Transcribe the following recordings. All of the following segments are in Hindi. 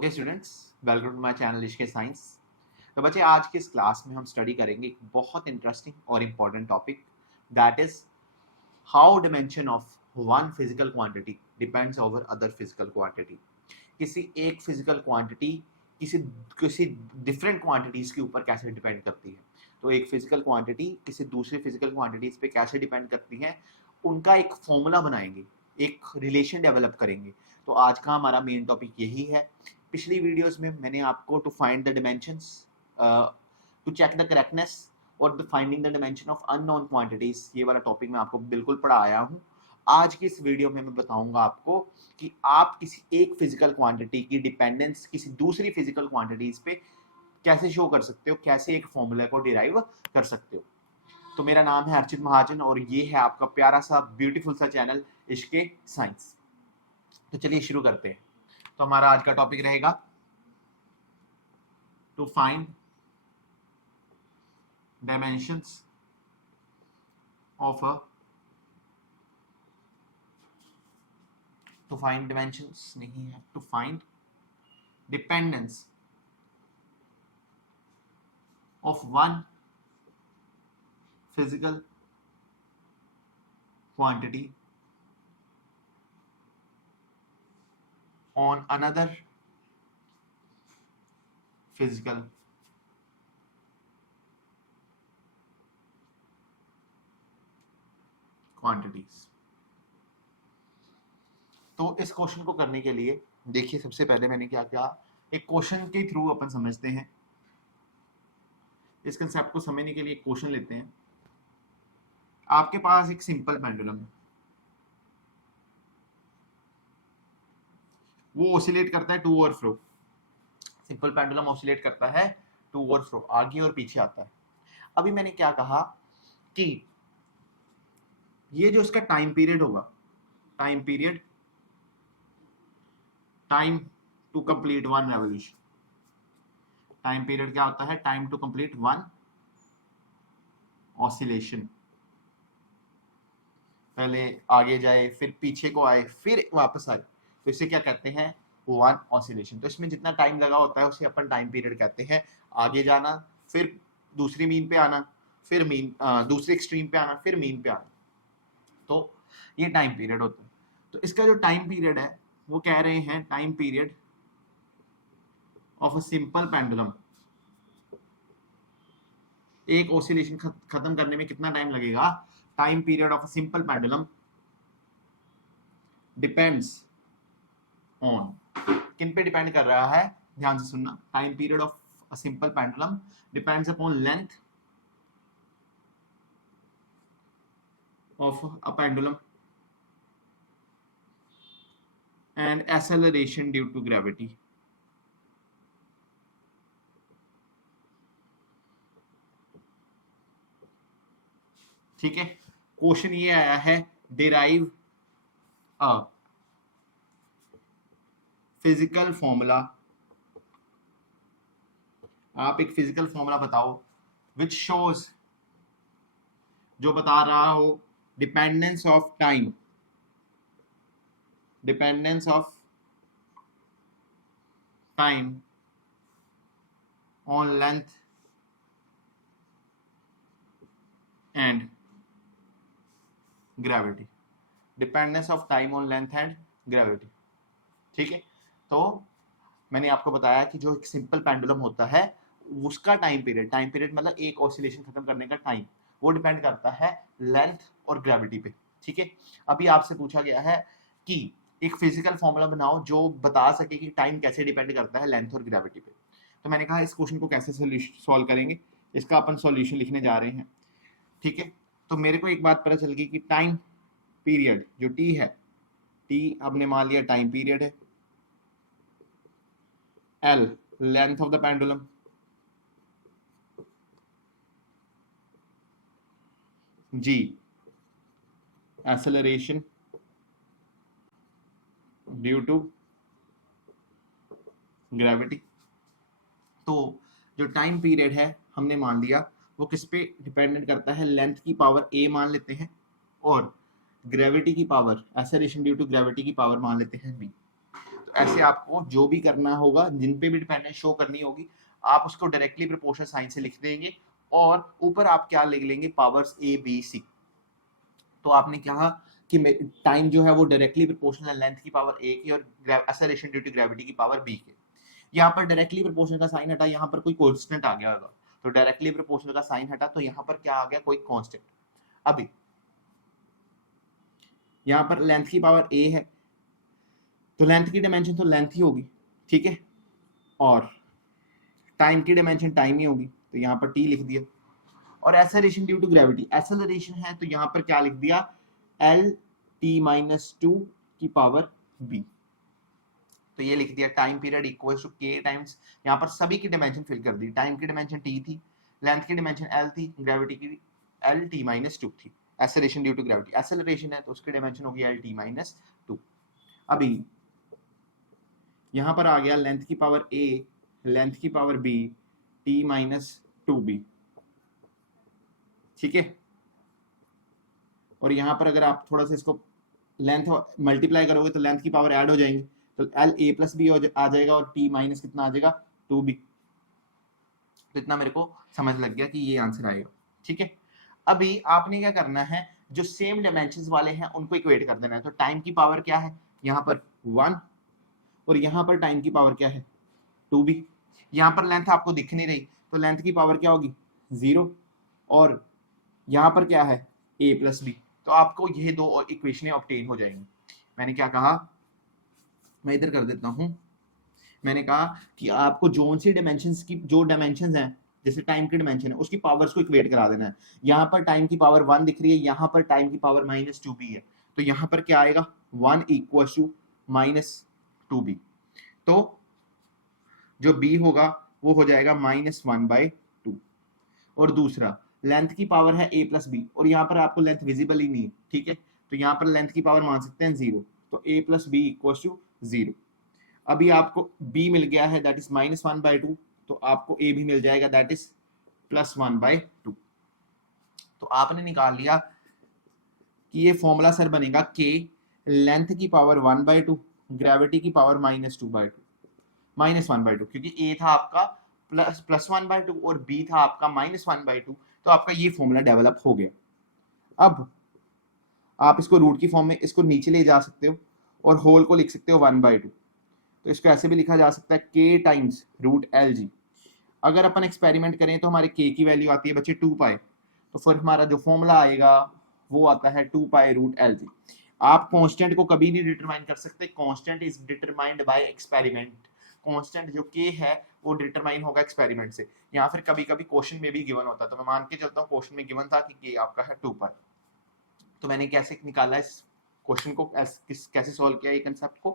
Okay students, welcome to my channel Ishq science. तो बच्चे, आज की इस क्लास में हम स्टडी करेंगे एक बहुत इंटरेस्टिंग और important topic, that is how dimension of one physical quantity depends over other physical quantity. किसी एक फिजिकल क्वांटिटी किसी किसी डिफरेंट क्वांटिटीज के ऊपर कैसे डिपेंड करती है। तो एक फिजिकल क्वांटिटी किसी दूसरी फिजिकल क्वांटिटीज पे कैसे डिपेंड करती है, उनका एक फॉर्मूला बनाएंगे, एक रिलेशन डेवलप करेंगे। तो आज का हमारा मेन टॉपिक यही है। पिछली वीडियोस में मैंने आपको to find the dimensions, to check the correctness और the finding the dimension of unknown quantities, ये वाला टॉपिक मैं आपको बिल्कुल पढ़ाया हूँ। आज की इस वीडियो में मैं बताऊंगा आपको कि आप किसी एक फिजिकल क्वांटिटी की डिपेंडेंस किसी दूसरी फिजिकल क्वांटिटीज पे कैसे शो कर सकते हो, कैसे एक फॉर्मूला को डिराइव कर सकते हो। तो मेरा नाम है अर्चित महाजन और ये है आपका प्यारा सा ब्यूटीफुल सा चैनल इश्के साइंस। तो चलिए शुरू करते हैं। तो हमारा आज का टॉपिक रहेगा to find dimensions of a to find dimensions नहीं है, to find dependence of one physical quantity on another physical quantities। तो इस क्वेश्चन को करने के लिए देखिए, सबसे पहले मैंने क्या किया, एक क्वेश्चन के थ्रू अपन समझते हैं। इस कंसेप्ट को समझने के लिए एक क्वेश्चन लेते हैं। आपके पास एक सिंपल पेंडुलम है, वो ऑसिलेट करता है टू और फ्रो। सिंपल पेंडुलम ऑसिलेट करता है टू और फ्रो, आगे और पीछे आता है। अभी मैंने क्या कहा कि ये जो इसका टाइम पीरियड होगा, time period, time to complete one revolution, time period क्या होता है, time to complete one oscillation. पहले आगे जाए, फिर पीछे को आए, फिर वापस आए, तो इसे क्या कहते हैं, वन ऑसिलेशन। तो इसमें जितना टाइम लगा होता है उसे अपन टाइम पीरियड कहते हैं। आगे जाना, फिर दूसरी मीन पे आना, फिर मीन दूसरे एक्सट्रीम पे आना, फिर मीन पे आना, तो ये टाइम पीरियड होता है। तो इसका जो टाइम पीरियड है वो कह रहे हैं time period of a simple pendulum. एक ऑसिलेशन खत्म करने में कितना टाइम लगेगा, time period of a simple pendulum depends on, किन पे डिपेंड कर रहा है, ध्यान से सुनना। Time period of a simple pendulum depends upon length of a pendulum and acceleration due to gravity. ठीक है, क्वेश्चन ये आया है, डिराइव अ फिजिकल फॉर्मूला। आप एक फिजिकल फॉर्मूला बताओ विच शोज, जो बता रहा हो dependence of time, dependence of time on length and gravity, dependence of time on length and gravity. ठीक है, तो मैंने आपको बताया कि जो एक सिंपल पेंडुलम होता है उसका टाइम पीरियड मतलब एक ऑसिलेशन खत्म करने का टाइम, वो डिपेंड करता है लेंथ और ग्रेविटी पे। ठीक है, अभी आपसे पूछा गया है कि एक फिजिकल फॉर्मूला बनाओ जो बता सके कि टाइम कैसे डिपेंड करता है लेंथ और ग्रेविटी पे। तो मैंने कहा इस क्वेश्चन को कैसे सॉल्व करेंगे, इसका अपन सॉल्यूशन लिखने जा रहे हैं। ठीक है, तो मेरे को एक बात पता चल गई कि टाइम पीरियड जो टी है, टी हमने मान लिया टाइम पीरियड है, L length of the pendulum, G acceleration due to gravity। तो जो टाइम पीरियड है हमने मान लिया वो किस पे डिपेंडेंट करता है, लेंथ की पावर a मान लेते हैं और ग्रेविटी की power, acceleration due to gravity की पावर मान लेते हैं b। तो ऐसे आपको जो भी करना होगा, जिन पे भी डिपेंडेंस शो करनी होगी, आप उसको डायरेक्टली प्रोपोर्शनल साइन से लिख देंगे और ऊपर आप क्या लिख लेंगे, पावर्स ए बी सी। तो आपने कहा कि टाइम जो है वो डायरेक्टली प्रोपोर्शनल लेंथ की पावर ए की और एक्सेलरेशन ड्यू टू ग्रेविटी की पावर बी के। यहाँ पर डायरेक्टली प्रोपोर्शनल का साइन हटा, यहाँ पर कोई कांस्टेंट आ गया होगा, तो डायरेक्टली प्रोपोर्शनल का साइन हटा तो यहाँ पर क्या आ गया, कोई कांस्टेंट। अभी यहाँ पर लेंथ की पावर ए है, तो लेंथ की डायमेंशन तो लेंथ ही होगी, ठीक है, और टाइम की डायमेंशन टाइम ही होगी, तो यहाँ पर टी लिख दिया। और acceleration due to gravity, acceleration है तो यहाँ पर क्या लिख दिया, एल टी माइनस 2 की पावर बी। तो ये लिख दिया time period equal to K times, यहाँ पर सभी की डायमेंशन फिल कर दी। टाइम की डायमेंशन टी थी, लेंथ की डायमेंशन एल थी, ग्रेविटी की एल टी माइनस 2 थी। Acceleration due to gravity, acceleration है तो उसकी डायमेंशन होगी एल टी माइनस 2। अभी यहाँ पर आ गया लेंथ की पावर ए, लेंथ की power B, T minus 2b, ठीक है। और यहाँ पर अगर आप थोड़ा सा इसको लेंथ मल्टीप्लाई करोगे तो लेंथ की पावर ऐड हो जाएंगे, तो एल ए प्लस बी आ जाएगा और टी माइनस कितना आ जाएगा, 2b। तो इतना मेरे को समझ लग गया कि ये आंसर आएगा, ठीक है। अभी आपने क्या करना है, जो सेम डायमेंशंस वाले हैं उनको इक्वेट कर देना है। तो टाइम की पावर क्या है, यहाँ पर 1, और यहाँ पर टाइम की पावर क्या है, 2b। यहाँ पर लेंथ आपको दिख नहीं रही, तो लेंथ की पावर क्या होगी, 0, और यहाँ पर क्या है, a प्लस बी। तो आपको ये दो इक्वेशनें ऑब्टेन हो जाएंगी। मैंने क्या कहा, मैं इधर कर देता हूँ, मैंने कहा कि आपको जोन सी डायमेंशंस की जो डायमेंशंस हैं, जैसे टाइम की डायमेंशन है, उसकी पावर्स को इक्वेट करा देना है। यहाँ पर टाइम की पावर 1 दिख रही है, यहाँ पर टाइम की पावर माइनस 2b है, तो यहाँ पर क्या आएगा, 1 इक्वल टू माइनस 2b। तो जो b होगा वो हो जाएगा -1/2। और दूसरा लेंथ की पावर है a प्लस बी, और यहाँ पर आपको लेंथ विजिबल ही नहीं है, ठीक है, तो यहाँ पर लेंथ की पावर मान सकते हैं 0, तो a plus B equal to 0। अभी आपको b मिल गया है, दैट इज -1/2, तो आपको a भी मिल जाएगा, दैट इज +1/2। तो आपने निकाल लिया कि ये फॉर्मूला सर बनेगा k लेंथ की पावर 1/2, ग्रेविटी की पावर -2/2, -1/2, क्योंकि a था आपका +1/2 और b था आपका -1/2, तो आपका ये फॉर्मूला डेवलप हो गया। अब आप इसको रूट की फॉर्म में इसको नीचे ले जा सकते हो और होल को लिख सकते हो 1/2, तो इसको ऐसे भी लिखा जा सकता है k times root L G. अगर अपन एक्सपेरिमेंट करें तो हमारे k की वैल्यू आती है बच्चे 2π, तो फिर हमारा जो फॉर्मूला आएगा वो आता है 2π रूट एल जी। आप कांस्टेंट को कभी नहीं डिटरमाइन कर सकते, constant is determined by experiment. Constant जो k है वो डिटरमाइन होगा एक्सपेरिमेंट से, या फिर कभी कभी क्वेश्चन में भी गिवन होता है। तो मैं मान के चलता हूँ क्वेश्चन में गिवन था कि k आपका है 2π, तो मैंने कैसे निकाला इस क्वेश्चन को, कैसे सॉल्व किया ये कंसेप्ट को,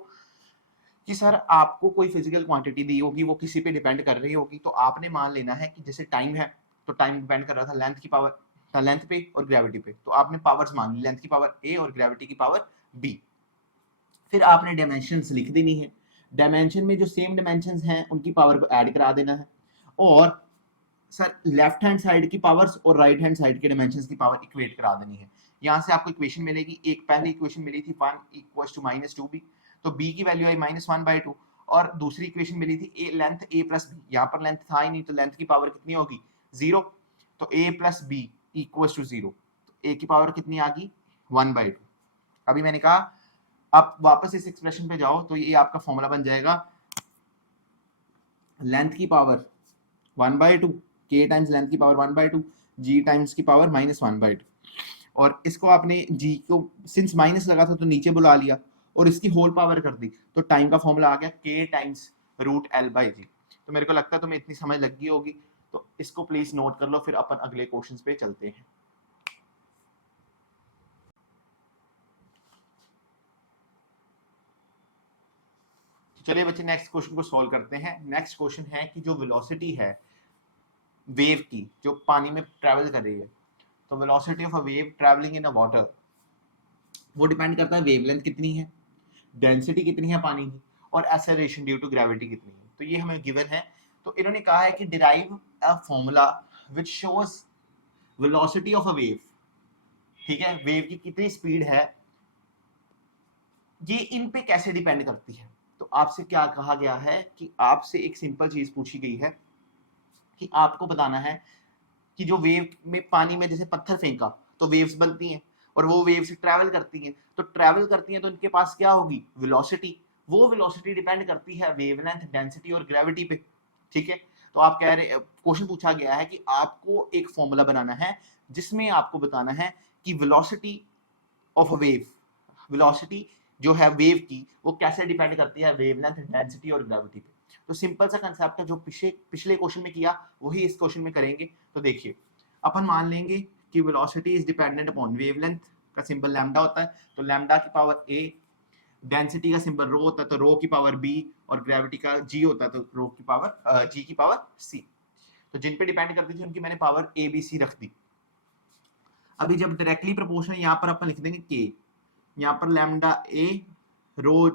कि सर आपको कोई फिजिकल क्वांटिटी दी होगी, वो किसी पे डिपेंड कर रही होगी, तो आपने मान लेना है कि जैसे टाइम है तो टाइम डिपेंड कर रहा था लेंथ की पावर, लेंथ पे और ग्रेविटी पे, तो आपने पावर्स मान ली, लेंथ की पावर a और ग्रेविटी की पावर b। फिर आपने डायमेंशंस लिख देनी है, डायमेंशन में जो सेम डायमेंशंस हैं उनकी पावर को ऐड करा देना है, और सर लेफ्ट हैंड साइड की पावर्स और राइट हैंड साइड के डायमेंशंस की पावर इक्वेट करा देनी है। यहाँ से आपको इक्वेशन मिलेगी, एक पहली इक्वेशन मिली थी 1 इक्वल्स टू -2b, तो b की वैल्यू आई -1/2, और दूसरी इक्वेशन मिली थी a length a plus b, यहाँ पर लेंथ था ही नहीं, तो लेंथ की पावर कितनी होगी, 0, तो a plus b equals to 0, तो a की पावर कितनी आ गई, 1/2। अभी मैंने कहा आप वापस इस एक्सप्रेशन पे जाओ तो ये आपका फॉर्मूला बन जाएगा, लेंथ की पावर 1/2, k टाइम्स लेंथ की पावर 1/2, g टाइम्स की पावर -1/2, और इसको आपने g को सिंस माइनस लगा था तो नीचे बुला लिया और इसकी होल पावर कर दी, तो टाइम का फॉर्मूला आ गया k times root l by g. तो मेरे को लगता है तुम्हें इतनी समझ लग गई होगी, तो इसको प्लीज नोट कर लो, फिर अपन अगले क्वेश्चंस पे चलते हैं। चलिए बच्चे नेक्स्ट क्वेश्चन को सॉल्व करते हैं। नेक्स्ट क्वेश्चन है कि जो वेलोसिटी है वेव की, जो पानी में ट्रैवल कर रही है, तो velocity of a wave travelling in a water, वो डिपेंड करता है वेवलेंथ कितनी है, डेंसिटी कितनी है पानी की, और एक्सेलरेशन ड्यू टू ग्रेविटी कितनी है। तो ये हमें गिवन है, तो इन्होंने कहा है कि derive a formula which shows velocity of a wave, ठीक है, वेव की कितनी स्पीड है, ये इन पे कैसे डिपेंड करती है। तो आपसे क्या कहा गया है कि आपसे एक सिंपल चीज पूछी गई है कि आपको बताना है कि जो वेव में पानी में जैसे पत्थर फेंका तो वेव्स बनती हैं और वो वेव्स ट्रैवल करती हैं, तो ट्रैवल करती हैं तो इनके पास क्या होगी, वेलोसिटी। वो वेलोसिटी डिपेंड करती है वेवलेंथ, डेंसिटी और ग्रेविटी पे। ठीक है, तो आप कह रहे, क्वेश्चन पूछा गया है कि आपको एक फॉर्मूला बनाना है जिसमें आपको बताना है कि velocity of a wave, velocity जो है वेव की, वो कैसे डिपेंड करती है वेवलेंथ, डेंसिटी और ग्रेविटी पे। तो सिंपल सा कंसेप्ट है जो पिछले क्वेश्चन में किया वही इस क्वेश्चन में करेंगे। तो देखिए, अपन मान लेंगे कि velocity is dependent upon wavelength, का सिंबल लैम्डा होता है तो लैम्डा की पावर ए, डेंसिटी का सिंबल रो होता है तो रो की पावर बी, और ग्रेविटी का जी होता है तो रो की पावर जी की पावर सी। तो जिन पे डिपेंड करती थी उनकी मैंने पावर ए बी सी रख दी। अभी जब डायरेक्टली प्रोपोर्शनल, यहाँ पर अपन लिख देंगे के, यहाँ पर लैम्डा ए रो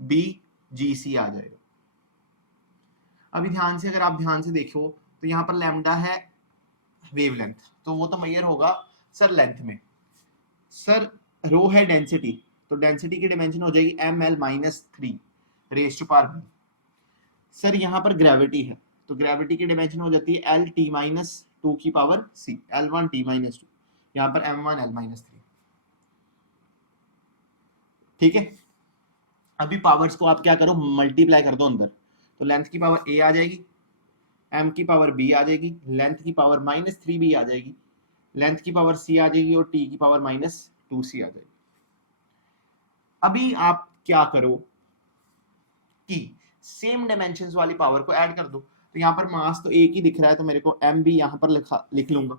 बी जी सी आ जाएगा। अभी ध्यान से, अगर आप ध्यान से देखो तो यहाँ पर लैम्डा है वेवलेंथ, तो वो तो मेजर होगा सर लेंथ में। सर रो है डेंसिटी, तो डेंसिटी की डिमेंशन हो जाएगी M L minus 3 raise to power B. Sir यहाँ पर ग्रेविटी है तो ग्रेविटी की डिमेंशन हो जाती है एल टी माइनस 2 की पावर सी, एल वन टी माइनस 2, यहाँ पर एम वन एल माइनस 3। ठीक है, अभी पावर्स को आप क्या करो, मल्टीप्लाई कर दो अंदर, तो लेंथ की पावर ए आ जाएगी, एम की पावर बी आ जाएगी, लेंथ की पावर माइनस 3 बी आ जाएगी, लेंथ की पावर सी आ जाएगी और टी की पावर माइनस 2 सी आ जाएगी। अभी आप क्या करो कि सेम डायमेंशंस वाली पावर को ऐड कर दो। तो यहाँ पर मास तो एक ही दिख रहा है तो मेरे को एम बी यहाँ पर लिख लूंगा।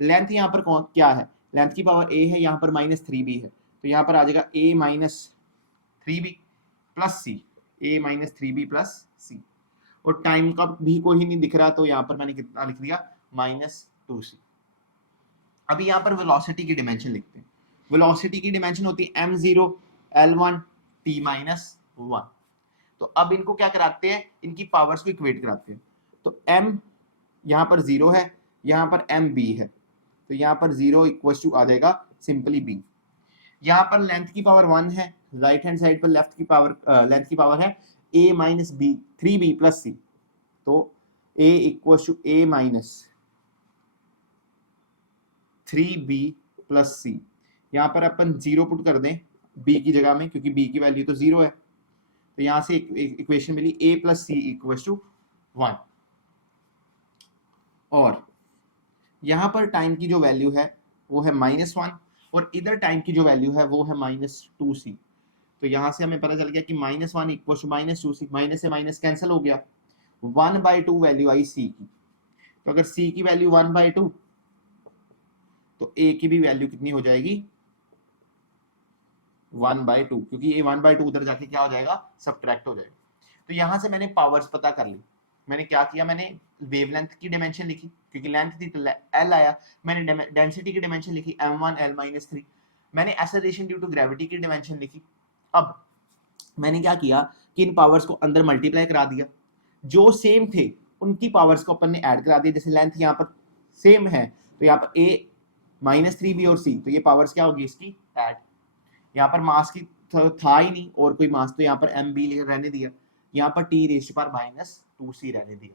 लेंथ यहाँ पर कौन क्या है, लेंथ की पावर ए है, यहाँ पर माइनस 3 बी है, तो यहाँ पर आ जाएगा ए माइनस 3 बी प्लस सी, ए माइनस 3 बी प्लस सी। और टाइम का भी कोई नहीं दिख रहा तो यहाँ पर मैंने कितना लिख दिया, माइनस 2 सी। अभी यहाँ पर वेलोसिटी की डिमेंशन लिखते हैं। वेलोसिटी की डिमेंशन होती है m0 l1 t माइनस 1। तो अब इनको क्या कराते हैं, इनकी पावर्स को इक्वेट कराते हैं। तो m यहाँ पर 0 है, यहाँ पर m b है, तो यहाँ पर 0 इक्वल टू आ जाएगा सिंपली b। यहाँ पर लेंथ की पावर 1 है, राइट हैंड साइड पर लेफ्ट की पावर लेंथ की पावर है a minus b 3b plus c, तो a equal to a minus 3b plus c. यहाँ पर अपन 0 पुट कर दें b की जगह में, क्योंकि b की वैल्यू तो 0 है, तो यहाँ से इक्वेशन मिली a plus C equal to 1। और यहाँ पर टाइम की जो वैल्यू है वो है -1 और इधर टाइम की जो वैल्यू है वो है -2c। तो यहाँ से हमें पता चल गया कि -1 इक्वल टू -2c, माइनस से माइनस कैंसिल हो गया, 1/2 वैल्यू आई c की। तो अगर c की वैल्यू 1/2 तो a की भी वैल्यू कितनी हो जाएगी, 1/2, क्योंकि ये 1/2 उधर जाके क्या हो जाएगा, सब्ट्रैक्ट हो जाएगा। तो यहां से मैंने पावर्स पता कर ली। मैंने क्या किया, मैंने वेवलेंथ की डिमेंशन लिखी, क्योंकि लेंथ थी तो एल आया। मैंने डेंसिटी की डिमेंशन लिखी m1 l माइनस 3। मैंने एक्सेलरेशन ड्यू टू ग्रेविटी की डिमेंशन लिखी। अब मैंने क्या किया कि इन पावर्स को अंदर मल्टीप्लाई करा दिया, जो सेम थे उनकी पावर्स को अपन ने ऐड करा दिया। जैसे लेंथ यहाँ पर सेम है तो यहाँ पर a -3b और c, तो ये पावर्स क्या होगी इसकी ऐड। यहाँ पर मास की था ही नहीं और कोई मास, तो यहाँ पर एम बी रहने दिया, यहाँ पर T rays to power -2c रहने दिया।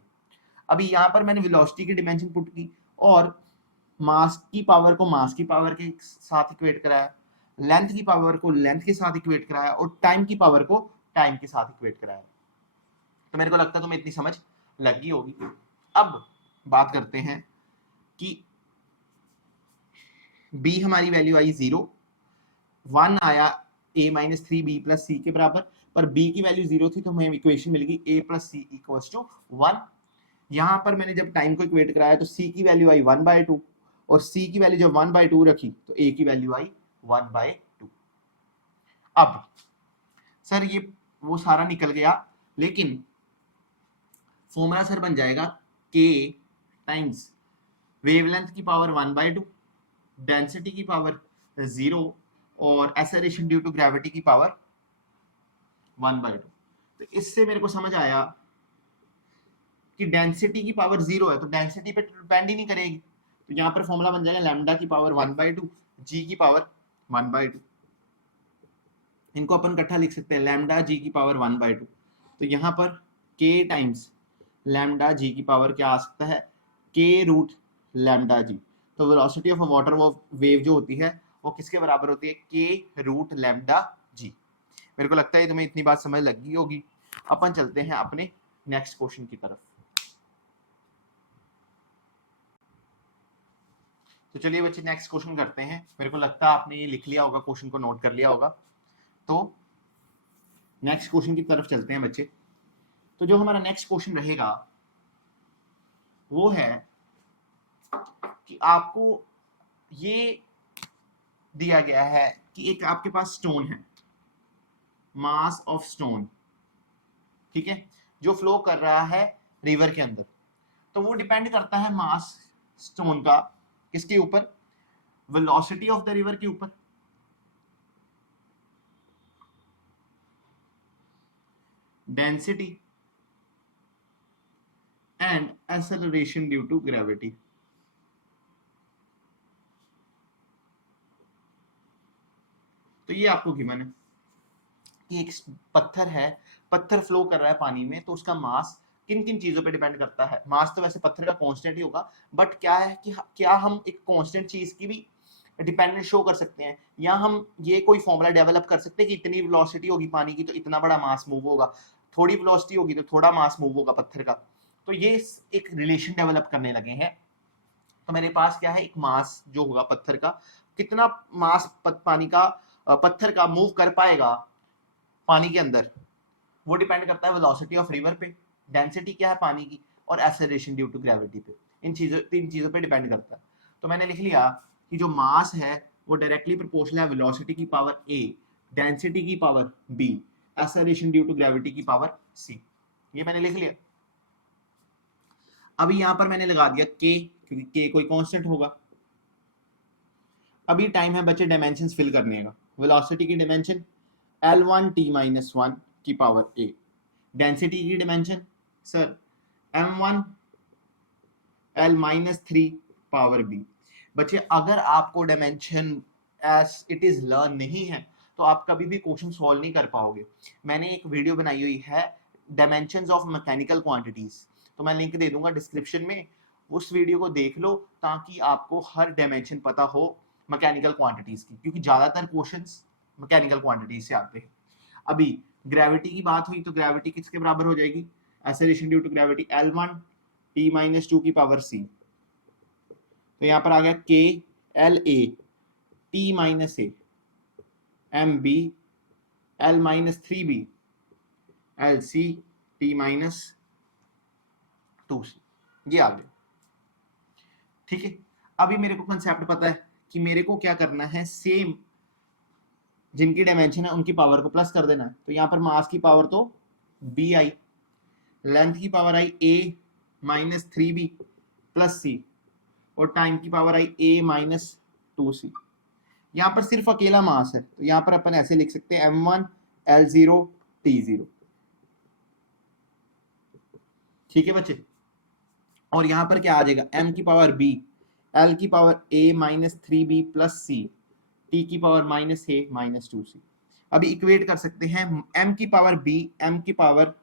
अभी यहाँ पर मैंने वेलोसिटी की डिमेंशन पुट की और मास की पावर को मास की पावर के साथ इक्वेट कराया, लेंथ की पावर को लेंथ के साथ इक्वेट कराया और टाइम की पावर को टाइम के साथ इक्वेट कराया। तो मेरे को लगता है तुम्हें इतनी समझ लगी होगी। अब बात करते हैं कि b हमारी वैल्यू आई 0, 1 आया a माइनस 3b प्लस सी के बराबर, पर b की वैल्यू 0 थी तो हमें इक्वेशन मिल गई a plus C equals to 1। यहाँ पर मैंने जब टाइम को इक्वेट कराया तो c की वैल्यू आई 1/2 और c की वैल्यू जब 1/2 रखी तो a की वैल्यू आई 1/2। अब सर ये वो सारा निकल गया, लेकिन फॉर्मूला सर बन जाएगा k टाइम्स वेवलेंथ की पावर 1/2, डेंसिटी की पावर 0 और एक्सेलरेशन ड्यू टू ग्रेविटी की पावर 1/2। तो इससे मेरे को समझ आया कि डेंसिटी की पावर 0 है तो डेंसिटी पे डिपेंड ही नहीं करेगी। तो यहाँ पर फॉर्मूला बन जाएगा लैम्डा की पावर 1/2, जी की पावर 1/2। इनको अपन इकट्ठा लिख सकते हैं लैम्डा जी की पावर 1/2। तो यहाँ पर k टाइम्स लैम्डा जी की पावर क्या आ सकता है, k रूट लैम्डा जी। तो velocity of a water wave जो होती है वो किसके बराबर होती है, k रूट लैम्डा जी। मेरे को लगता है तुम्हें इतनी बात समझ लग गई होगी। अपन चलते हैं अपने नेक्स्ट क्वेश्चन की तरफ। तो चलिए बच्चे नेक्स्ट क्वेश्चन करते हैं। मेरे को लगता है आपने ये लिख लिया होगा, क्वेश्चन को नोट कर लिया होगा। तो नेक्स्ट क्वेश्चन की तरफ चलते हैं बच्चे। तो जो हमारा नेक्स्ट क्वेश्चन रहेगा वो है कि आपको ये दिया गया है कि एक आपके पास स्टोन है, मास ऑफ स्टोन, ठीक है, जो फ्लो कर रहा है रिवर के अंदर। तो वो डिपेंड करता है मास स्टोन का किसके ऊपर, वेलोसिटी ऑफ द रिवर के ऊपर। Density and acceleration due to gravity. तो ये आपको गिवन है कि एक पत्थर है, पत्थर फ्लो कर रहा है पानी में, तो उसका मास किन किन चीजों पे डिपेंड करता है। मास तो वैसे पत्थर का कांस्टेंट ही होगा, बट क्या है कि क्या हम एक कांस्टेंट चीज की भी डिपेंडेंस शो कर सकते हैं, या हम ये कोई फॉर्मूला डेवलप कर सकते हैं कि इतनी वेलोसिटी होगी पानी की तो इतना बड़ा मास मूव होगा, थोड़ी वेलोसिटी होगी तो थोड़ा मास मूव होगा पत्थर का। तो ये एक रिलेशन डेवलप करने लगे हैं। तो मेरे पास क्या है, एक मास जो होगा पत्थर का, कितना मास पानी का पत्थर का मूव कर पाएगा पानी के अंदर, वो डिपेंड करता है वेलोसिटी ऑफ रिवर पे, डेंसिटी क्या है पानी की, और एक्सेलरेशन ड्यू टू ग्रेविटी पे। इन तीन चीजों पे डिपेंड करता है। तो मैंने लिख लिया कि जो मास है वो डायरेक्टली प्रोपोर्शनल है वेलोसिटी की पावर a, डेंसिटी की power b, acceleration due to gravity की पावर c। ये मैंने लिख लिया। अभी यहां पर मैंने लगा दिया k, क्योंकि k कोई कांस्टेंट होगा। अभी टाइम है बच्चे डायमेंशंस फिल करने का। वेलोसिटी की डायमेंशन L1t-1 की पावर a, डेंसिटी की dimension sir m1 L-3 power b। बच्चे अगर आपको dimension as it is learn नहीं है तो आप कभी भी क्वेश्चन सॉल्व नहीं कर पाओगे। मैंने एक वीडियो बनाई हुई है डायमेंशंस ऑफ मैकेनिकल क्वांटिटीज, तो मैं लिंक दे दूंगा डिस्क्रिप्शन में, उस वीडियो को देख लो ताकि आपको हर डायमेंशन पता हो मैकेनिकल क्वांटिटीज की, क्योंकि ज्यादातर क्वेश्चंस मैकेनिकल क्वांटिटीज से आते हैं। अभी ग्रेविटी की बात हुई तो ग्रेविटी किसके बराबर हो जाएगी, acceleration due to gravity L1t-2 की पावर c। तो यहां पर आ गया k LA t-a mb L-3b LC t-2c। ये आ गया, ठीक है। अभी मेरे को कंसेप्ट पता है कि मेरे को क्या करना है, सेम जिनकी डायमेंशन है उनकी पावर को प्लस कर देना है। तो यहाँ पर मास की पावर तो b आई, लेंथ की पावर आई a-3b प्लस c, और टाइम की पावर आई a-2c। यहाँ पर सिर्फ अकेला मास है, तो यहाँ पर अपन ऐसे लिख सकते हैं m1 L0 T0, ठीक है बच्चे। और यहाँ पर क्या आ जाएगा, m की पावर b, l की power a-3b plus c, t की पावर -a-2c। अभी इक्वेट कर सकते हैं m की पावर b, m की पावर,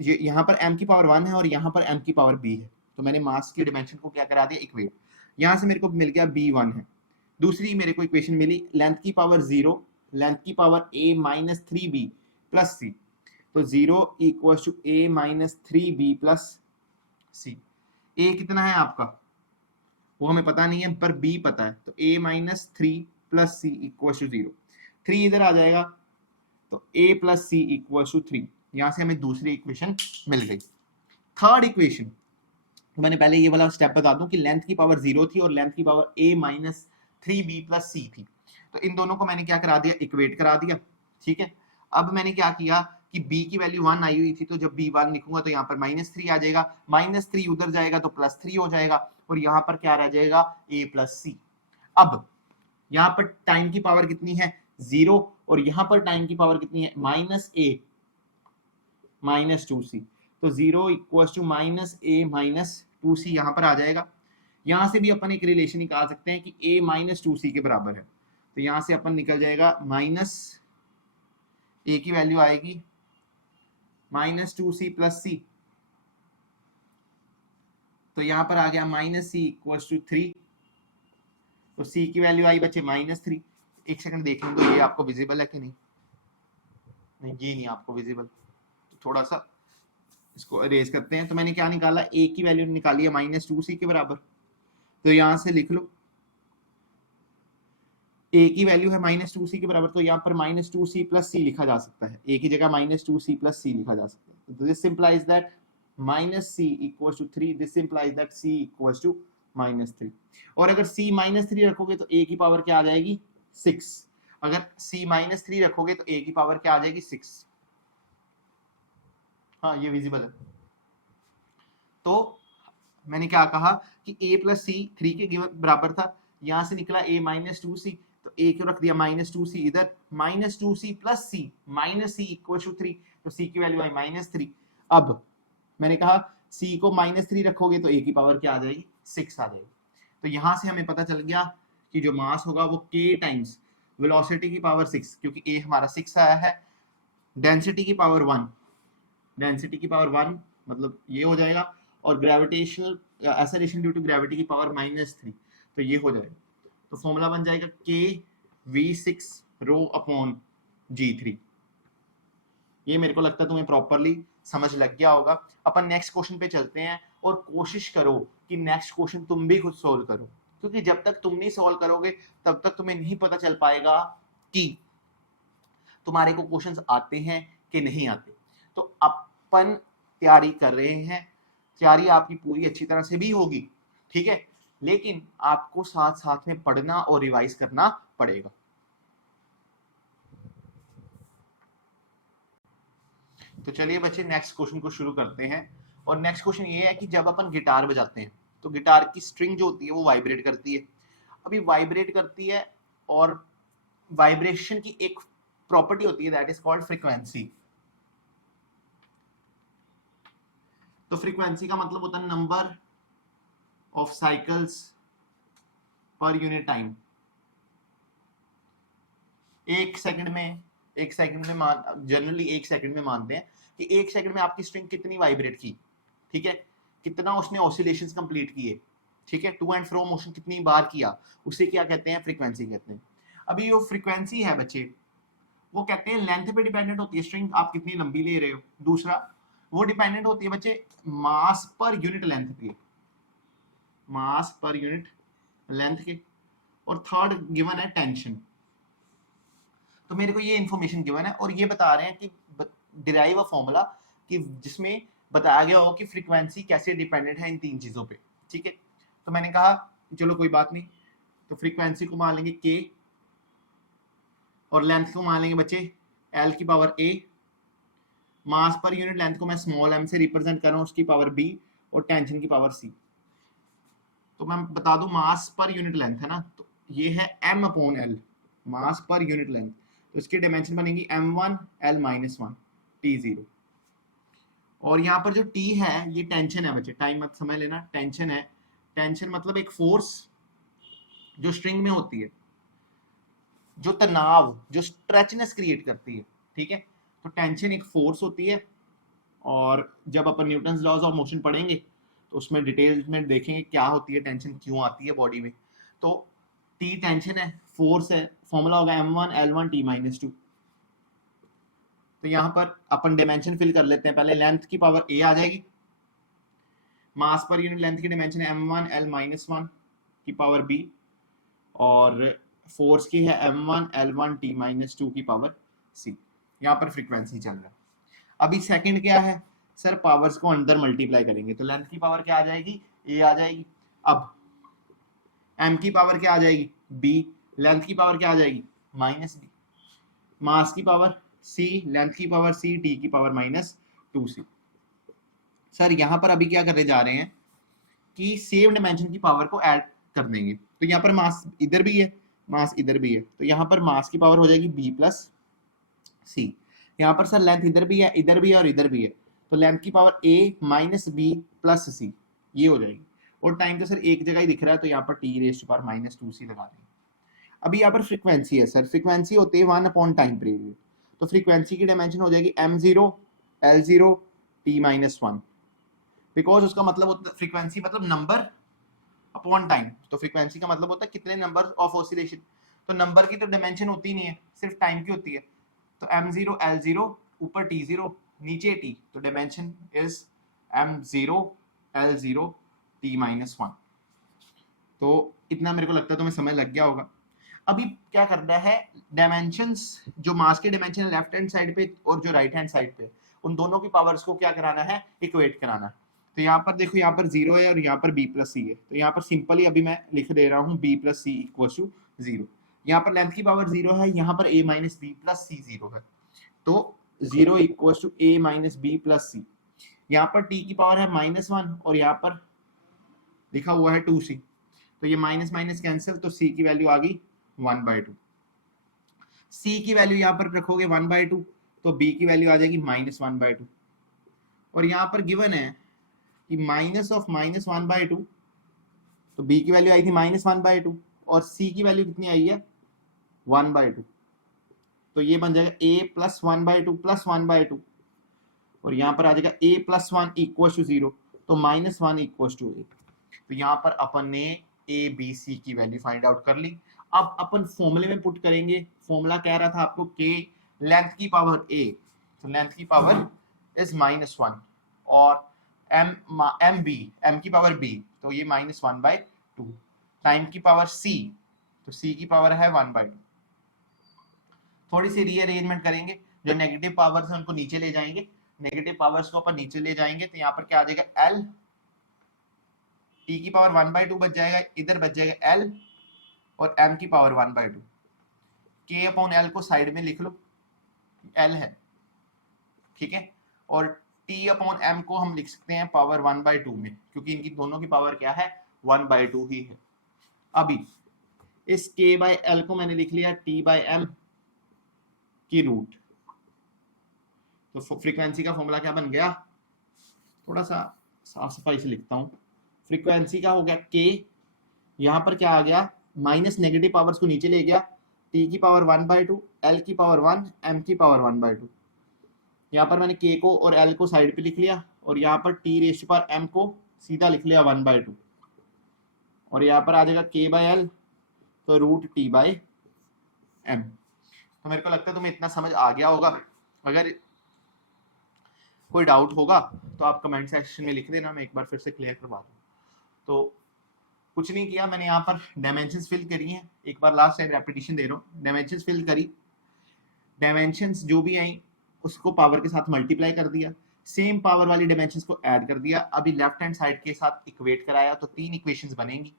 यहाँ पर m की पावर 1 है और यहाँ पर m की पावर b है, तो मैंने मास की डिमेंशन को क्या करा दिया, इक्वेट। यहाँ से मेरे को मिल गया b1 है। दूसरी मेरे को इक्वेशन मिली लेंथ की पावर 0, लेंथ की पावर a-3b प्लस c, तो 0 equals to a-3b plus c। a कितना है आपका वो हमें पता नहीं है, पर b पता है, तो a-3 plus c equals to 0। 3 इधर आ जाएगा तो a plus c equals to 3। यहां से हमें दूसरी इक्वेशन मिल गई। थर्ड इक्वेशन, तो मैंने पहले ये वाला स्टेप बता दूं कि लेंथ की पावर 0 थी और लेंथ की पावर a-3b प्लस c थी, तो इन दोनों को मैंने क्या करा दिया, इक्वेट करा दिया, ठीक है। अब मैंने क्या किया कि b की वैल्यू 1 आई हुई थी, तो जब b1 लिखूंगा तो यहाँ पर -3 आ जाएगा, -3 उधर जाएगा तो +3 हो जाएगा, और यहाँ पर क्या रह जाएगा, a प्लस c। अब यहाँ पर टाइम की पावर कितनी है, 0, और यहाँ पर टाइम की पावर कितनी है, -a-2c, तो 0 इक्वल्स टू -a-2c यहाँ पर आ जाएगा। यहाँ से भी अपन एक रिलेशन निकाल सकते हैं कि a-2c के बराबर है, तो यहाँ से अपन निकल जाएगा ए की वैल्यू आएगी -2c प्लस सी, तो यहां पर आ गया -c = 3, तो c की वैल्यू आई बच्चे -3। एक सेकंड देख लें तो ये आपको विजिबल है कि नहीं, नहीं ये नहीं आपको विजिबल, तो थोड़ा सा इसको अरेज करते हैं। तो मैंने क्या निकाला, a की वैल्यू निकाली है -2c के बराबर, तो यहां से लिख लो a की वैल्यू है -2c के बराबर, तो यहाँ पर -2c प्लस c लिखा जा सकता है, a की जगह -2c प्लस c लिखा जा सकता है। तो this implies that -c = 3, this implies that c = -3। और अगर c -3 रखोगे तो a की पावर क्या आ जाएगी 6, अगर c -3 रखोगे तो a की पावर क्या आ जाएगी 6। हाँ ये विजिबल है। तो मैंने क्या कहा कि a प्लस सी 3 के बराबर था, यहां से निकला a -2c, तो a को रख दिया -2c इधर, -2c प्लस c -c = 3, तो c की वैल्यू आई -3। अब मैंने कहा c को -3 रखोगे तो a की पावर क्या आ जाएगी 6 आ जाएगी। तो यहां से हमें पता चल गया कि जो मास होगा वो k टाइम्स वेलोसिटी की पावर 6, क्योंकि a हमारा 6 आया है, डेंसिटी की पावर 1, डेंसिटी की पावर 1 मतलब ये हो जाएगा, और gravitational acceleration due to gravity की पावर -3, तो ये हो जाएगा। तो फॉर्मूला बन जाएगा kv6ρ/g3। ये मेरे को लगता है तुम्हें प्रॉपरली समझ लग गया होगा। अपन नेक्स्ट क्वेश्चन पे चलते हैं, और कोशिश करो कि नेक्स्ट क्वेश्चन तुम भी खुद सोल्व करो, क्योंकि जब तक तुम नहीं सोल्व करोगे तब तक तुम्हें नहीं पता चल पाएगा कि तुम्हारे को क्वेश्चंस आते हैं कि नहीं आते। तो अपन तैयारी कर रहे हैं, तैयारी आपकी पूरी अच्छी तरह से भी होगी, ठीक है, लेकिन आपको साथ साथ में पढ़ना और रिवाइज करना पड़ेगा। तो चलिए बच्चे नेक्स्ट क्वेश्चन को शुरू करते हैं। और नेक्स्ट क्वेश्चन ये है कि जब अपन गिटार बजाते हैं तो गिटार की स्ट्रिंग जो होती है वो वाइब्रेट करती है। अभी वाइब्रेट करती है, और वाइब्रेशन की एक प्रॉपर्टी होती है दैट इज कॉल्ड फ्रीक्वेंसी। तो फ्रीक्वेंसी का मतलब होता है number of cycles per unit time. एक सेकंड में जनरली एक सेकंड में मानते हैं कि एक सेकंड में आपकी स्ट्रिंग कितनी वाइब्रेट की, ठीक है, कितना उसने ऑसिलेशंस कंप्लीट किए, ठीक है, टू एंड फ्रो मोशन कितनी बार किया, उसे क्या कहते हैं, फ्रीक्वेंसी कहते हैं। अभी जो फ्रीक्वेंसी है बच्चे, वो कहते हैं लेंथ पे डिपेंडेंट होती है, स्ट्रिंग आप कितनी लंबी ले रहे हो। दूसरा वो डिपेंडेंट होती है बच्चे मास पर यूनिट लेंथ पे, मास पर यूनिट लेंथ के। और थर्ड गिवन है टेंशन। तो मेरे को ये इंफॉर्मेशन गिवन है, और ये बता रहे हैं कि डिराइव अ फॉर्मूला कि जिसमें बताया गया हो कि फ्रीक्वेंसी कैसे डिपेंडेंट है इन तीन चीजों पे, ठीक है। तो मैंने कहा चलो कोई बात नहीं, तो फ्रीक्वेंसी को मान लेंगे k, और लेंथ को मान लेंगे बच्चे l की power a, mass per unit length को मैं स्मॉल m से रिप्रेजेंट कर रहा हूँ, उसकी पावर b, और टेंशन की पावर c। तो मैं बता दूं मास पर यूनिट लेंथ है ना, तो ये है m/l, मास पर यूनिट लेंथ, तो इसकी डायमेंशन बनेगी m1 l-1 t0। और यहाँ पर जो t है ये टेंशन है बच्चे, टाइम मत समझ लेना, टेंशन है। टेंशन मतलब एक फोर्स जो स्ट्रिंग में होती है, जो तनाव, जो स्ट्रेचनेस क्रिएट करती है, ठीक है। तो टेंशन एक फोर्स होती है, और जब अपन न्यूटन्स लॉज ऑफ मोशन पढ़ेंगे तो उसमें डिटेल में देखेंगे क्या होती है टेंशन, क्यों आती है बॉडी में। तो टी टेंशन है, फोर्स है, फॉर्मूला होगा m1 l1 t-2। तो यहाँ पर अपन डायमेंशन फिल कर लेते हैं। पहले लेंथ की पावर a आ जाएगी, मास पर यूनिट लेंथ की डायमेंशन m1 l-1 की पावर b, और फोर्स की है m1 l1 t-2 की पावर c। यहाँ पर फ्रीक्वेंसी चल रहा है। अभी सेकंड क्या है सर, पावर्स को अंदर मल्टीप्लाई करेंगे, तो लेंथ की पावर क्या आ जाएगी a आ जाएगी। अब m की पावर क्या आ जाएगी b, लेंथ की पावर क्या आ जाएगी -b, मास की पावर c, लेंथ की पावर c, t की पावर -2c। सर यहाँ पर अभी क्या करने जा रहे हैं कि सेम डायमेंशन की पावर को ऐड कर देंगे। तो यहाँ पर मास इधर भी है, मास इधर भी है, तो यहाँ पर मास की पावर हो जाएगी b प्लस c। यहाँ पर सर लेंथ इधर भी है, इधर भी है, और इधर भी है, तो लेंथ की power a minus b plus c, ये हो जाएगी। और टाइम तो सर एक जगह ही दिख रहा है, तो यहाँ पर t⁻⁻2c लगा देंगे। अभी यहाँ पर फ्रीक्वेंसी है सर, फ्रीक्वेंसी होती है 1/टाइम पीरियड। तो फ्रीक्वेंसी की डायमेंशन हो जाएगी m0 l0 t-1, बिकॉज उसका मतलब होता है फ्रीक्वेंसी मतलब नंबर अपॉन टाइम, तो फ्रीक्वेंसी का मतलब होता है कितने नंबर ऑफ ऑसिलेशन, तो नंबर की तो डायमेंशन होती नहीं है, सिर्फ टाइम की होती है। तो m0 l0 ऊपर t0 नीचे t, तो dimension is m0 l0 t-1। तो इतना मेरे को लगता है तुम्हें समझ लग गया होगा। अभी क्या करना है, डायमेंशंस जो मास के डायमेंशन है लेफ्ट हैंड साइड पे और जो राइट हैंड साइड पे, उन दोनों की पावर्स को क्या कराना है, इक्वेट कराना है। तो यहाँ पर देखो, यहाँ पर 0 है और यहाँ पर b प्लस सी है, तो यहाँ पर सिंपली अभी मैं लिख दे रहा हूँ b plus C equal to 0। यहाँ पर लेंथ की पावर 0 है, यहाँ पर a minus b plus c 0 है, तो 0 equal to a minus b plus c. यहाँ पर t की पावर है -1 और यहाँ पर लिखा हुआ है 2c, तो ये माइनस माइनस कैंसिल, तो c की वैल्यू आ गई 1/2। c की वैल्यू यहाँ पर रखोगे 1/2, तो b की वैल्यू आ जाएगी -1/2। और यहाँ पर गिवन है कि माइनस ऑफ -1/2, तो b की वैल्यू आई थी -1/2 और c की वैल्यू कितनी आई है 1/2, तो ये बन जाएगा a प्लस 1/2 प्लस 1/2, और यहाँ पर आ जाएगा a प्लस 1 इक्वल टू 0, तो -1 इक्वल टू a। तो यहाँ पर अपन ने a b c की वैल्यू फाइंड आउट कर ली। अब अपन फॉर्मूले में पुट करेंगे, फॉर्मूला कह रहा था आपको k लेंथ की पावर a, तो लेंथ की पावर इज -1 और m की पावर b, तो ये -1/2, टाइम की पावर c, तो c की पावर है 1/2। थोड़ी सी रीअरेंजमेंट करेंगे, जो नेगेटिव पावर्स हैं उनको नीचे ले जाएंगे, नेगेटिव पावर्स को अपन नीचे ले जाएंगे, तो यहाँ पर क्या आ जाएगा l t की पावर 1/2 बच जाएगा, इधर बच जाएगा l और m की पावर 1/2। k अपॉन l को साइड में लिख लो, l है, ठीक है, और t अपॉन m को हम लिख सकते हैं पावर 1/2 में, क्योंकि इनकी दोनों की पावर क्या है 1/2 ही है। अभी इस k बाय l को मैंने लिख लिया t बाय m की रूट, तो फ्रीक्वेंसी का फॉर्मूला क्या बन गया, थोड़ा सा साफ सफाई से लिखता हूं, फ्रीक्वेंसी का हो गया k, यहाँ पर क्या आ गया माइनस नेगेटिव पावर्स को नीचे ले गया, t की पावर 1/2, l की पावर 1, m की पावर 1/2। यहाँ पर मैंने k को और l को साइड पे लिख लिया, और यहाँ पर t raise to power m को सीधा लिख लिया 1/2, और यहाँ पर आ जाएगा k बाय l, तो रूट t बाय m। तो मेरे को लगता है तुम्हें इतना समझ आ गया होगा। अगर कोई डाउट होगा तो आप कमेंट सेक्शन में लिख देना, मैं एक बार फिर से क्लियर करवा दूँ। तो कुछ नहीं किया मैंने, यहाँ पर डायमेंशंस फिल करी हैं, एक बार लास्ट टाइम रेपिटेशन दे रहा हूँ, डायमेंशंस फिल करी, डायमेंशंस जो भी आई उसको पावर के साथ मल्टीप्लाई कर दिया, सेम पावर वाली डायमेंशंस को ऐड कर दिया, अभी लेफ्ट हैंड साइड के साथ इक्वेट कराया, तो 3 इक्वेशंस बनेंगी।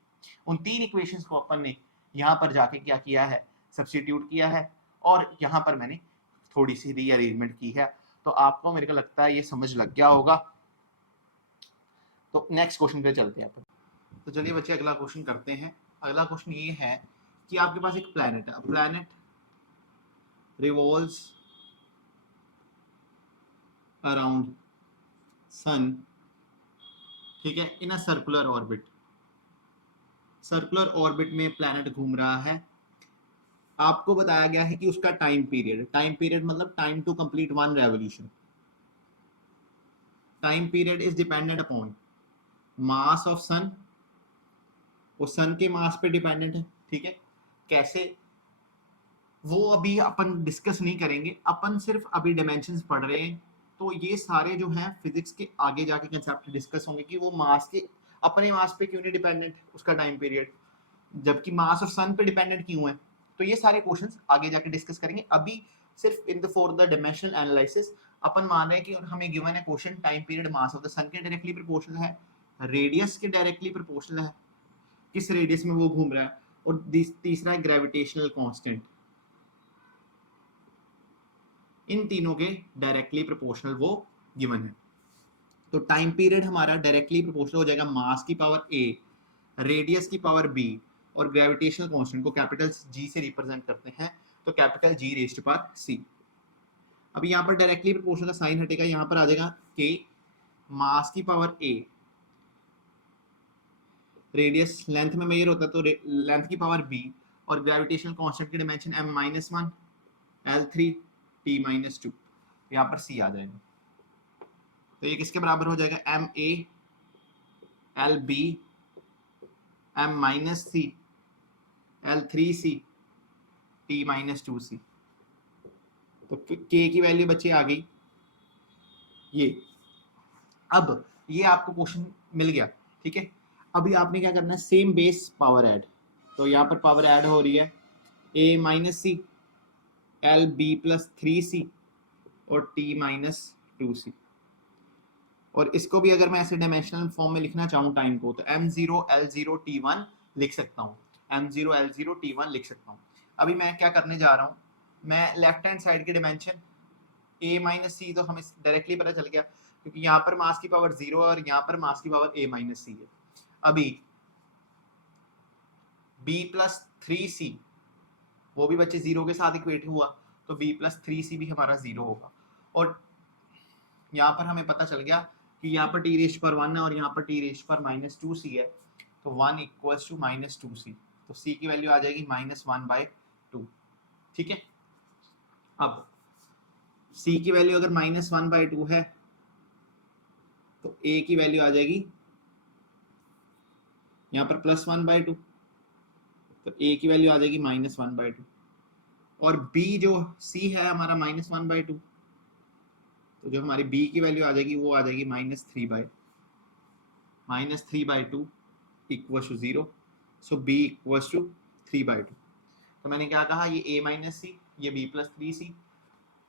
उन 3 इक्वेशंस को अपन ने यहाँ पर जाके क्या किया है, सब्स्टिट्यूट किया है, और यहाँ पर मैंने थोड़ी सी रीअरेंजमेंट की है। तो आपको मेरे को लगता है ये समझ लग गया होगा। तो नेक्स्ट क्वेश्चन पे चलते हैं अपन। तो चलिए बच्चे अगला क्वेश्चन करते हैं। अगला क्वेश्चन ये है कि आपके पास एक प्लैनेट है, प्लैनेट रिवॉल्व्स अराउंड सन, ठीक है, in a circular orbit. Circular orbit में प्लैनेट घूम रहा है। आपको बताया गया है कि उसका टाइम पीरियड मतलब time to complete one revolution, time period is dependent upon mass of sun, वो सन के मास पे डिपेंडेंट है, ठीक है। कैसे, वो अभी अपन डिस्कस नहीं करेंगे, अपन सिर्फ अभी डायमेंशंस पढ़ रहे हैं। तो ये सारे जो हैं फिजिक्स के आगे जाके कंसेप्ट डिस्कस होंगे कि वो मास के अपने मास पे क्यों नहीं डिपेंडेंट उसका टाइम पीरियड, जबकि मास ऑफ सन पे डिपेंडेंट क्यों है। तो ये सारे क्वेश्चंस आगे जाके डिस्कस करेंगे। अभी सिर्फ in the for the dimensional analysis अपन मान रहे हैं कि हमें गिवन है question time period mass of the sun के डायरेक्टली प्रोपोर्शनल है, रेडियस के डायरेक्टली प्रोपोर्शनल है, किस रेडियस में वो घूम रहा है, और तीसरा है ग्रेविटेशनल कांस्टेंट, इन तीनों के डायरेक्टली प्रोपोर्शनल वो गिवन है। तो टाइम पीरियड हमारा डायरेक्टली प्रोपोर्शनल हो जाएगा मास की पावर a, रेडियस की पावर b, और ग्रेविटेशनल कांस्टेंट को कैपिटल G से रिप्रेजेंट करते हैं, तो capital G raised to power c। अब यहाँ पर डायरेक्टली प्रोपोर्शनल का साइन हटेगा, यहाँ पर आ जाएगा k, मास की पावर a, रेडियस लेंथ में मेजर होता है तो लेंथ की पावर b, और ग्रेविटेशनल कांस्टेंट की डायमेंशन m-1 l3 t-2, यहाँ पर c आ जाएगा। तो ये किसके बराबर हो जाएगा, ma lb m-c l3c t-2c। तो k की वैल्यू बच्चे आ गई ये। अब ये आपको क्वेश्चन मिल गया, ठीक है। अभी आपने क्या करना है, सेम बेस पावर ऐड। तो यहाँ पर पावर ऐड हो रही है a-c lb+3c और t-2c। और इसको भी अगर मैं ऐसे डायमेंशनल फॉर्म में लिखना चाहूँ टाइम को, तो m0 l0 t1 लिख सकता हूँ, m0 l0 t1 लिख सकता हूँ। अभी मैं क्या करने जा रहा हूँ, मैं लेफ्ट हैंड साइड के डायमेंशन a-c तो हमें डायरेक्टली पता चल गया, क्योंकि यहाँ पर मास की पावर 0 और यहाँ पर मास की पावर a-c है। अभी b+3c वो भी बच्चे 0 के साथ इक्वेट हुआ, तो b+3c भी हमारा 0 होगा। और यहाँ पर हमें पता चल गया कि यहाँ पर t⁻1 है और यहाँ पर t⁻2c है, तो 1 = -2c, तो c की वैल्यू आ जाएगी -1/2, ठीक है। अब c की वैल्यू अगर -1/2 है तो a की वैल्यू आ जाएगी यहाँ पर +1/2, तो a की वैल्यू आ जाएगी -1/2। और b जो c है हमारा -1/2, तो जो हमारी b की वैल्यू आ जाएगी वो आ जाएगी -3/2 = 0, सो b = 3/2। तो मैंने क्या कहा, ये a-c ये b+3c,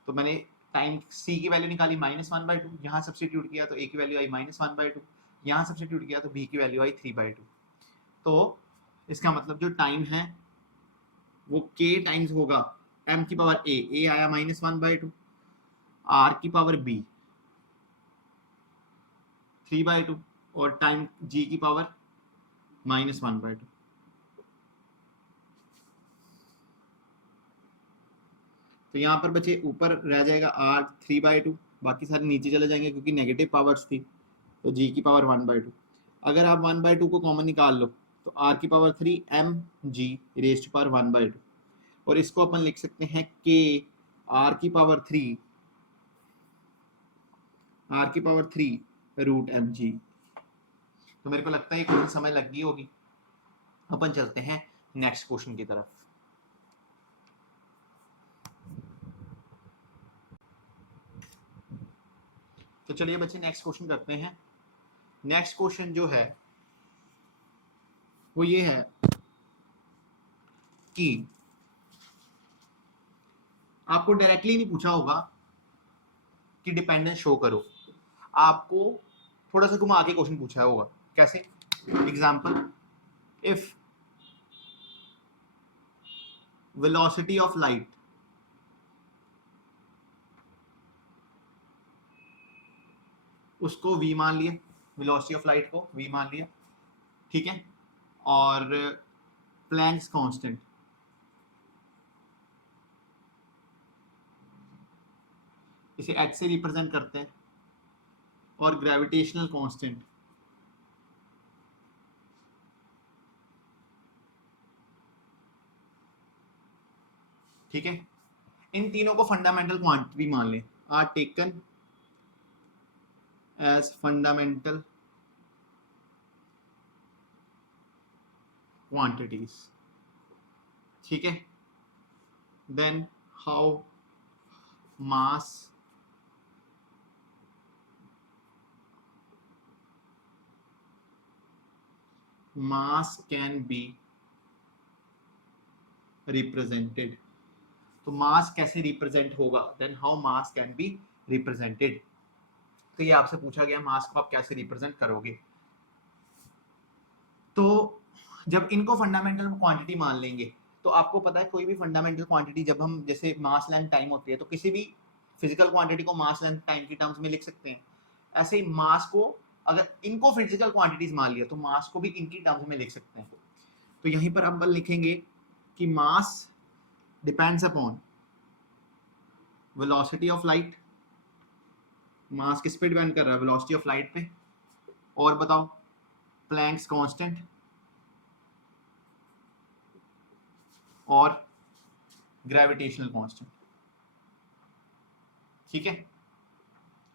तो मैंने टाइम c की वैल्यू निकाली -1/2, यहाँ सब्स्टिट्यूट किया तो a की वैल्यू आई -1/2, यहाँ सब्स्टिट्यूट किया तो b की वैल्यू आई 3/2। तो इसका मतलब जो टाइम है वो k टाइम्स होगा m की पावर a आया -1/2, r की पावर b 3/2 और टाइम g की पावर -1/2। तो यहाँ पर बचे ऊपर रह जाएगा r 3/2, बाकी सारे नीचे चले जाएंगे क्योंकि नेगेटिव पावर्स थी, तो g की पावर 1/2। अगर आप 1/2 को कॉमन निकाल लो तो r की पावर 3 mg⁻1/2, और इसको अपन लिख सकते हैं k r की पावर 3 √mg। तो मेरे को लगता है ये क्वेश्चन समझ लग गई होगी। अपन चलते हैं नेक्स्ट क्वेश्चन की तरफ। तो चलिए बच्चे नेक्स्ट क्वेश्चन करते हैं। नेक्स्ट क्वेश्चन जो है वो ये है कि आपको डायरेक्टली नहीं पूछा होगा कि डिपेंडेंस शो करो, आपको थोड़ा सा घुमा के क्वेश्चन पूछा होगा। कैसे? Example, if velocity of light उसको v मान लिया, वेलोसिटी ऑफ लाइट को v मान लिया, ठीक है, और प्लैंक्स कांस्टेंट इसे h से रिप्रेजेंट करते हैं, और ग्रेविटेशनल कांस्टेंट ठीक है। इन तीनों को फंडामेंटल क्वांटिटी मान लें, are taken as fundamental quantities, ठीक है। Then how mass can be represented, तो मास कैसे रिप्रेजेंट होगा, then how mass can be represented. तो ये आपसे पूछा गया मास को आप कैसे रिप्रेजेंट करोगे। तो जब इनको फंडामेंटल क्वांटिटी मान लेंगे तो आपको पता है कोई भी फंडामेंटल क्वांटिटी जब हम जैसे मास लेंथ टाइम होती है तो किसी भी फिजिकल क्वांटिटी को मास लेंथ टाइम की टर्म्स में लिख सकते हैं। ऐसे ही मास को अगर इनको फिजिकल क्वांटिटीज मान लिया तो मास को भी इनकी टर्म्स में लिख सकते हैं। तो यहीं पर हम लिखेंगे कि mass depends upon velocity of light, mass किस पे डिपेंड कर रहा है, वेलोसिटी ऑफ लाइट पे, और बताओ प्लैंक्स कांस्टेंट और ग्रेविटेशनल कांस्टेंट। ठीक है,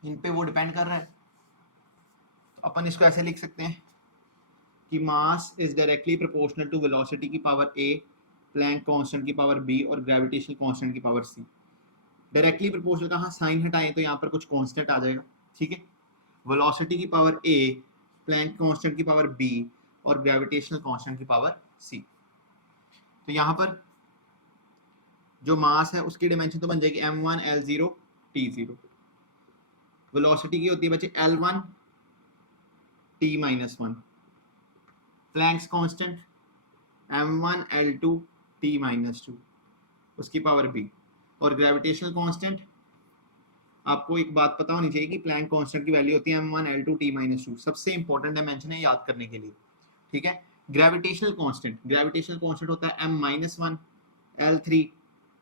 इन पे वो डिपेंड कर रहा है। तो अपन इसको ऐसे लिख सकते हैं कि mass is directly proportional to velocity की पावर a, प्लैंक कांस्टेंट की पावर b और ग्रेविटेशनल कांस्टेंट की पावर c। डायरेक्टली प्रोपोर्शनल का साइन हटाएं तो यहाँ पर कुछ कांस्टेंट आ जाएगा, ठीक है। वेलोसिटी की पावर a, प्लैंक कांस्टेंट की पावर b और ग्रेविटेशनल कांस्टेंट की पावर c। तो यहाँ पर जो मास है उसकी डायमेंशन तो बन जाएगी m1 l0 t0। वेलोसिटी की होती है बच्चे l1 t-1, Planck's constant m1 l2 t-2 उसकी पावर b, और ग्रेविटेशनल कांस्टेंट आपको एक बात पता होनी चाहिए कि प्लैंक कांस्टेंट की वैल्यू होती है m1 l2 t-2। सबसे इंपॉर्टेंट डायमेंशन है याद करने के लिए, ठीक है। ग्रेविटेशनल कांस्टेंट होता है m-1 l3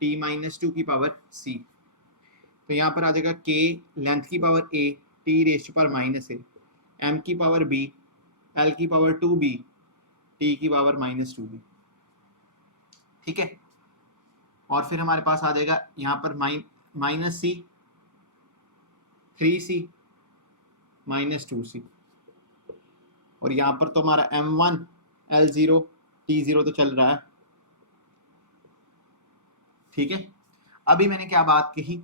t-2 की पावर c। तो यहाँ पर आ जाएगा k लेंथ की power a t raise to power minus a, m की पावर b l की पावर 2b t की पावर -2b, ठीक है। और फिर हमारे पास आ जाएगा यहाँ पर -c 3c -2c, और यहाँ पर तो हमारा m1 l0 t0 तो चल रहा है, ठीक है। अभी मैंने क्या बात कही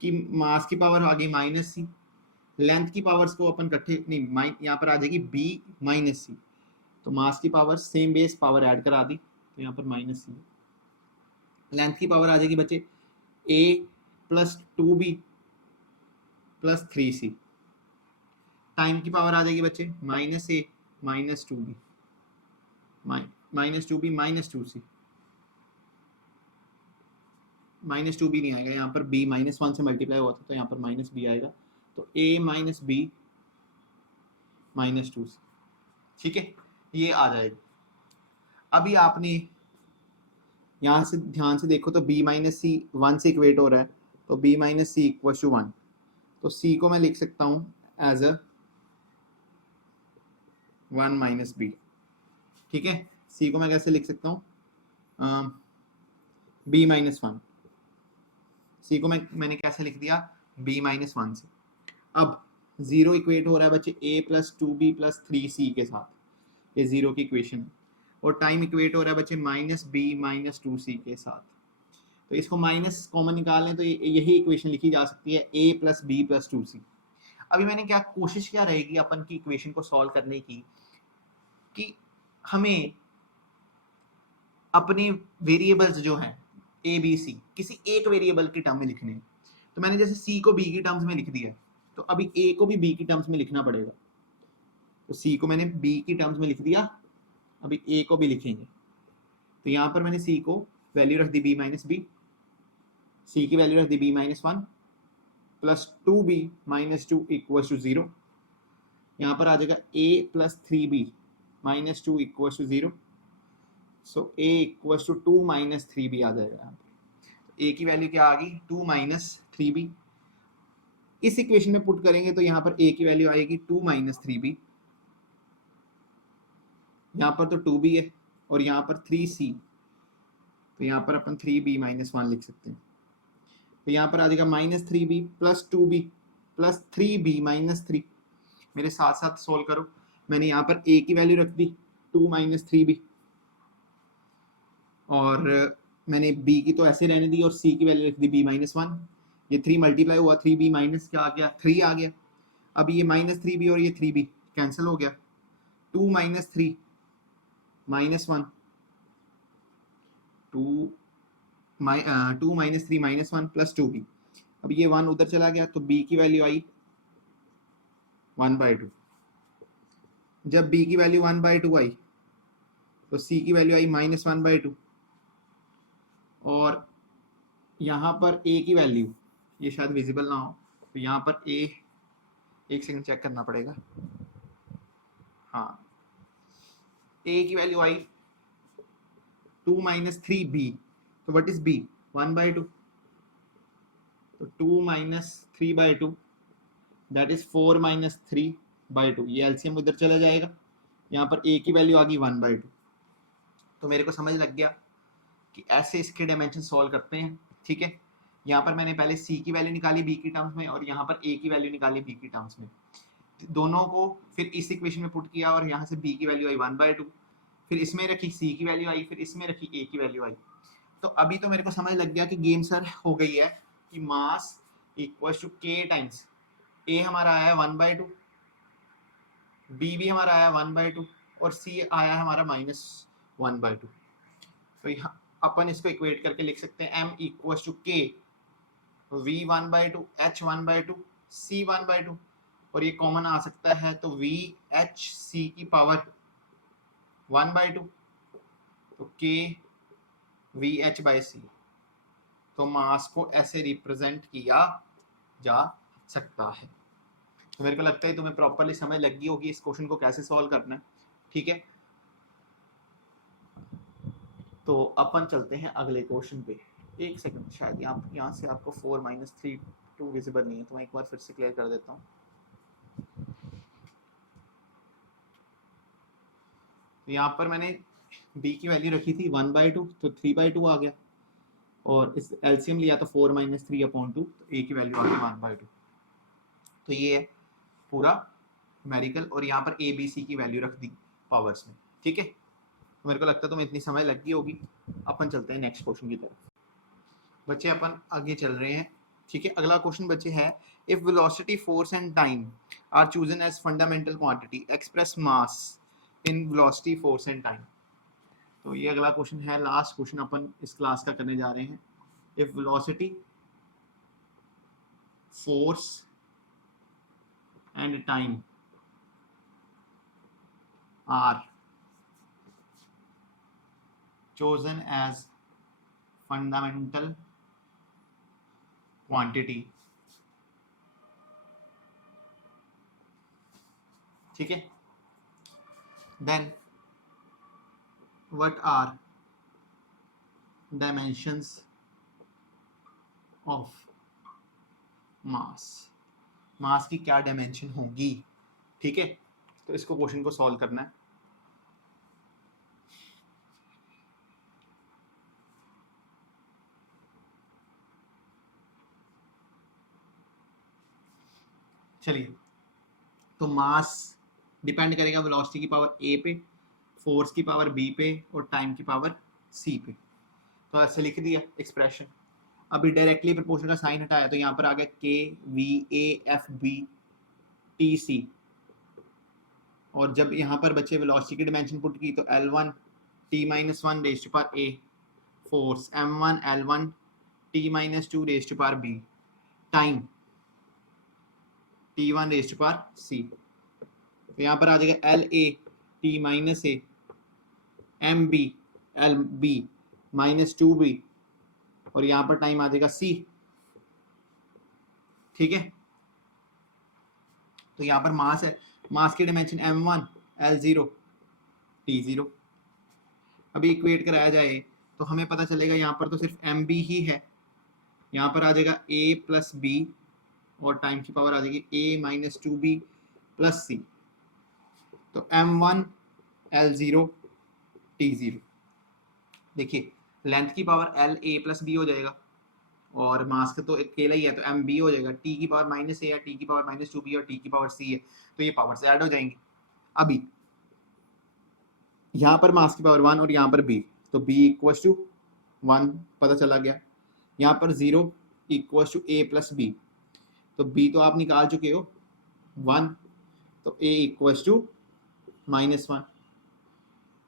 कि मास की पावर आ गई -c, लेंथ की पावर्स को अपन इकट्ठे नहीं, यहाँ पर आ जाएगी b -c, तो मास की power same base power add करा दी, तो यहाँ पर -c। लेंथ की पावर आ जाएगी बच्चे a + 2b + 3c। टाइम की पावर आ जाएगी बच्चे -a -2b -2b -2c। -2b नहीं आएगा, यहाँ पर b -1 से मल्टीप्लाई हुआ था तो यहाँ पर -b आएगा, तो a - b -2c, ठीक है, ये आ जाएगा। अभी आपने यहाँ से ध्यान से देखो तो b - c 1 से इक्वेट हो रहा है, तो b - c = 1, तो c को मैं लिख सकता हूँ एज अ 1 - b, ठीक है। c को मैं कैसे लिख सकता हूँ, b - 1, c को मैंने कैसे लिख दिया b - 1 से। अब 0 इक्वेट हो रहा है बच्चे a + 2b + 3c के साथ, ये 0 की इक्वेशन है, और टाइम इक्वेट हो रहा है बच्चे -b - 2c के साथ। तो इसको माइनस कॉमन निकाल लें तो यही इक्वेशन लिखी जा सकती है a + b + 2c। अभी मैंने क्या कोशिश क्या रहेगी अपन की इक्वेशन को सॉल्व करने की, कि हमें अपने वेरिएबल्स जो हैं a b c किसी एक वेरिएबल की टर्म में लिखने हैं। तो मैंने जैसे c को b की टर्म्स में लिख दिया, तो अभी a को भी b की टर्म्स में लिखना पड़ेगा। तो c को मैंने b की टर्म्स में लिख दिया, अभी a को भी लिखेंगे। तो यहाँ पर मैंने c को वैल्यू रख दी b - b, c की वैल्यू रख दी b - 1 + 2b - 2 = 0। यहाँ पर आ जाएगा a + 3b - 2 = 0, so a = 2 - 3b आ जाएगा। यहाँ पर a की वैल्यू क्या आ गई 2 - 3b। इस इक्वेशन में पुट करेंगे तो यहाँ पर a की वैल्यू आएगी 2 - 3b, यहाँ पर तो 2b है और यहाँ पर 3c, तो यहाँ पर अपन 3b - 1 लिख सकते हैं। तो यहाँ पर आ जाएगा -3b + 2b + 3b - 3। मेरे साथ साथ सोल्व करो। मैंने यहाँ पर a की वैल्यू रख दी 2 - 3b, और मैंने b की तो ऐसे रहने दी, और c की वैल्यू रख दी b - 1। ये 3 मल्टीप्लाई हुआ, 3b माइनस क्या आ गया 3 आ गया। अब ये -3b और ये 3b कैंसिल हो गया, 2 - 3 - 1 2 - 3 - 1 + 2b। अब ये 1 उधर चला गया, तो b की वैल्यू आई 1/2। जब b की वैल्यू 1/2 आई तो c की वैल्यू आई -1/2, और यहाँ पर a की वैल्यू, ये शायद विजिबल ना हो, तो यहाँ पर a, एक सेकंड चेक करना पड़ेगा, हाँ, a की वैल्यू आई 2 - 3b, तो व्हाट इज b 1/2, तो 2 - 3/2 दैट इज 4 - 3/2। ये एलसीएम उधर चला जाएगा, यहाँ पर a की वैल्यू आ गई 1/2। तो मेरे को समझ लग गया कि ऐसे इसके डायमेंशन सॉल्व करते हैं, ठीक है। यहाँ पर मैंने पहले c की वैल्यू निकाली b की टर्म्स में और यहाँ पर a की वैल्यू निकाली b की टर्म्स में, दोनों को फिर इस इक्वेशन में पुट किया और यहाँ से b की वैल्यू आई 1/2, फिर इसमें रखी c की वैल्यू आई, फिर इसमें रखी a की वैल्यू आई। तो अभी तो मेरे को समझ लग गया कि गेम सर हो गई है कि mass equal to k times a हमारा आया 1/2, b भी हमारा आया 1/2 और c आया हमारा -1/2। तो यहाँ अपन इसको इक्वेट करके लिख सकते हैं m equal to k v 1/2 h 1/2 c 1/2 और ये कॉमन आ सकता है तो v h c की पावर 1/2 तो k v h by c। तो मास को ऐसे रिप्रेजेंट किया जा सकता है। तो मेरे को लगता है तुम्हें प्रॉपर्ली समझ लग गई होगी इस क्वेश्चन को कैसे सॉल्व करना है, ठीक है। तो अपन चलते हैं अगले क्वेश्चन पे। एक सेकंड, शायद यहाँ से आपको 4 - 3 2 विजिबल नहीं है, तो मैं एक बार फिर से क्लियर कर देता हूँ। तो यहाँ पर मैंने b की वैल्यू रखी थी 1/2 तो 3/2 आ गया और इस एलसीएम लिया तो 4 - 3/2 तो a की वैल्यू आ गई 1/2। तो ये है पूरा न्यूमेरिकल और यहाँ पर a b c की वैल्यू रख दी पावर्स में, ठीक है। तो मेरे को लगता है तुम्हें इतनी समझ लग गई होगी। अपन चलते हैं नेक्स्ट क्वेश्चन की तरफ। बच्चे अपन आगे चल रहे हैं, ठीक है। अगला क्वेश्चन बच्चे है if velocity force and time are chosen as fundamental quantity express mass in velocity force and time. तो ये अगला क्वेश्चन है, लास्ट क्वेश्चन अपन इस क्लास का करने जा रहे हैं। If velocity force and time are chosen as fundamental quantity, ठीक है, then what are dimensions of mass, मास की क्या डायमेंशन होगी, ठीक है। तो इसको क्वेश्चन को सॉल्व करना है। चलिए, तो मास डिपेंड करेगा वेलोसिटी की पावर a पे, फोर्स की पावर b पे और टाइम की पावर c पे। तो ऐसे लिख दिया एक्सप्रेशन। अभी डायरेक्टली प्रोपोर्शनल का साइन हटाया तो यहाँ पर आ गया k v a f b t c और जब यहाँ पर बच्चे वेलोसिटी की डायमेंशन पुट की तो l1 t - 1 raise to power a, force m1 l1 t - 2 raise to power b, time t1 raise to power c। तो यहाँ पर आ जाएगा L A T minus A M B L B -2b और यहाँ पर टाइम आ जाएगा c, ठीक है। तो यहाँ पर मास है, मास की डायमेंशन m1 l0 t0। अभी इक्वेट कराया जाए तो हमें पता चलेगा यहाँ पर तो सिर्फ mb ही है, यहाँ पर आ जाएगा a प्लस b और टाइम की पावर आ जाएगी a - 2b प्लस c। तो m1 l0 t0, देखिए लेंथ की power l a plus b हो जाएगा और मास का तो अकेला ही है तो एम बी हो जाएगा, टी की पावर -a है, टी की पावर -2b और टी की पावर c है, तो ये पावर से ऐड हो जाएंगे। अभी यहाँ पर मास की पावर 1 और यहाँ पर b, तो b इक्वल्स टू 1 पता चला गया। यहाँ पर 0 equals to a plus b, तो b तो आप निकाल चुके हो 1, तो a इक्वल्स टू -1।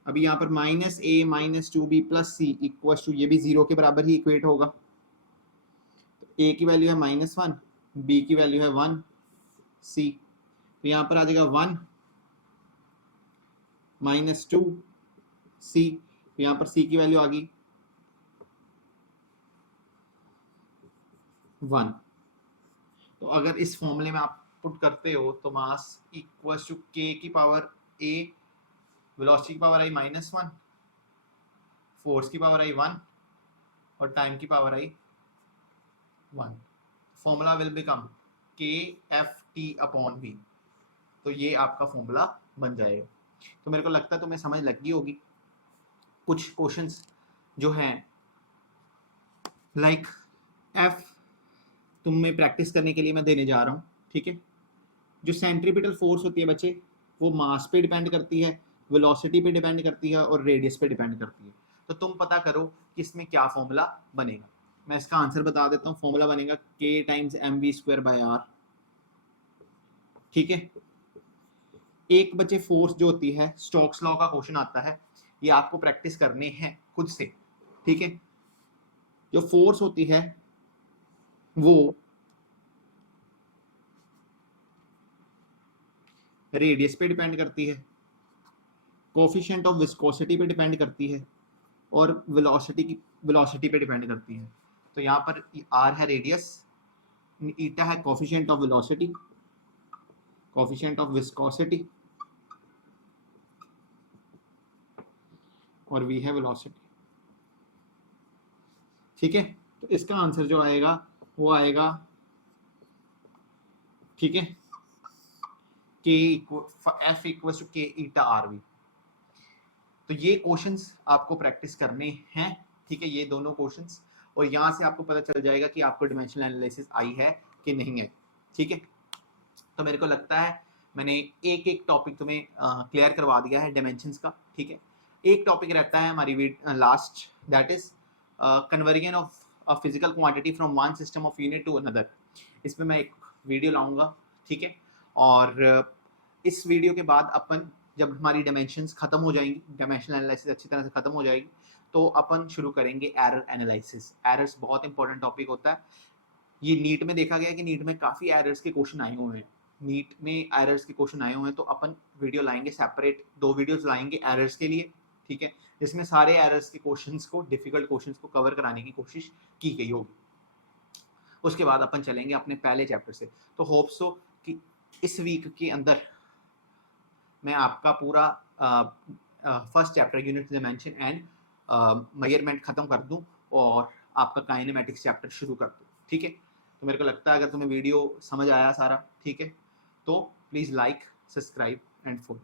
अभी यहाँ पर -a - 2b plus c equals to, ये भी 0 के बराबर ही इक्वेट होगा। तो a की वैल्यू है -1, b की वैल्यू है 1, c, तो यहाँ पर आ जाएगा 1 -2 c, तो यहाँ पर c की वैल्यू आ गई 1। तो अगर इस फॉर्मूले में आप पुट करते हो तो मास इक्वल्स टू k की पावर a, वेलोसिटी की पावर आई -1, फोर्स की पावर आई 1 और टाइम की power I 1। Formula will become kft/v। तो ये आपका फॉर्मूला बन जाएगा। तो मेरे को लगता है तुम्हें समझ लग गई होगी। कुछ क्वेश्चंस जो हैं लाइक एफ तुम्हें प्रैक्टिस करने के लिए मैं देने जा रहा हूँ, ठीक है। जो सेंट्रीपिटल फोर्स होती है बच्चे, वो मास पे डिपेंड करती है, वेलोसिटी पे डिपेंड करती है और रेडियस पे डिपेंड करती है। तो तुम पता करो कि इसमें क्या फॉर्मूला बनेगा। मैं इसका आंसर बता देता हूँ। फॉर्मूला बनेगा k टाइम्स mv²/r, ठीक है। एक बच्चे फोर्स जो होती है, स्टोक्स लॉ का क्वेश्चन आता है, ये आपको प्रैक्टिस करने हैं खुद से, ठीक है। जो फोर्स होती है वो रेडियस पे डिपेंड करती है, कोफिशिएंट ऑफ विस्कोसिटी पे डिपेंड करती है और वेलोसिटी पे डिपेंड करती है। तो यहाँ पर r है रेडियस, ईटा है coefficient of velocity, coefficient of viscosity और v है वेलोसिटी, ठीक है। तो इसका आंसर जो आएगा वो आएगा, ठीक है, F equal to k eta RV। तो ये क्वेश्चंस आपको प्रैक्टिस करने हैं, ठीक है, ये दोनों क्वेश्चंस। और यहाँ से आपको पता चल जाएगा कि आपको डिमेंशनल एनालिसिस आई है कि नहीं है, ठीक है। तो मेरे को लगता है मैंने एक एक टॉपिक तुम्हें क्लियर करवा दिया है डायमेंशंस का, ठीक है। एक टॉपिक रहता है हमारी last, that is conversion of a physical quantity from one system of unit to another. इसमें मैं एक वीडियो लाऊंगा, ठीक है। और इस वीडियो के बाद अपन, जब हमारी डायमेंशंस खत्म हो जाएंगी, डायमेंशनल एनालिसिस अच्छी तरह से खत्म हो जाएगी, तो अपन शुरू करेंगे एरर एनालिसिस। एरर्स बहुत इंपॉर्टेंट टॉपिक होता है। ये नीट में देखा गया कि नीट में काफी एरर्स के क्वेश्चन आए हुए हैं, नीट में एरर्स के क्वेश्चन आए हुए हैं। तो अपन वीडियो लाएंगे सेपरेट, 2 वीडियोस लाएंगे एरर्स के लिए, ठीक है, जिसमें सारे एरर्स के क्वेश्चंस को, डिफिकल्ट क्वेश्चंस को कवर कराने की कोशिश की गई होगी। उसके बाद अपन चलेंगे अपने पहले चैप्टर से। तो होप सो कि इस वीक के अंदर मैं आपका पूरा first chapter unit dimension and measurement खत्म कर दूं और आपका काइनेमेटिक्स चैप्टर शुरू कर दूं, ठीक है। तो मेरे को लगता है अगर तुम्हें वीडियो समझ आया सारा, ठीक है, तो please like, subscribe and follow.